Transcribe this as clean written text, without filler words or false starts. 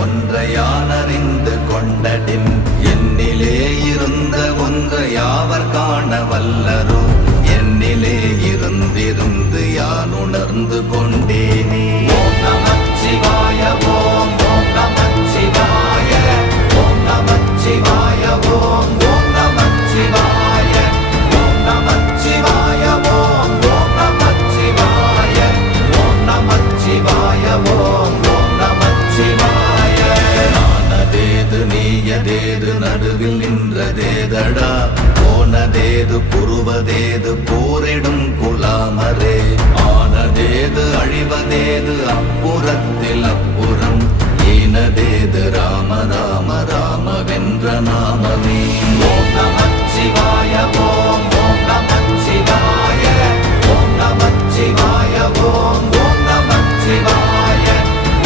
ஒன்றை யான் அறிந்து கொண்டடின் என்னிலே இருந்த ஒன்றை யாவர் காண வல்லரோ என்னிலே இருந்திருந்து யான் உணர்ந்து கொண்டேனே. ஓம் நமச்சிவாய ஓம் ஓம் நமச்சிவாய ஓம் நமச்சிவாய ஓம் ஓம் நமச்சிவாய ஓம் நமச்சிவாய ஓம் ஓம் நமச்சிவாய ஓம் நமச்சிவாய ஓம் ஓம் நமச்சிவாய. நானதேது நீயதேது நடுவில் நின்றதேதடா போனதேது புருவதேது போரிடும் குலாமரே ஆனதேது அழிவதேது அப்புறத்தில் அப்புறம் ஈனதே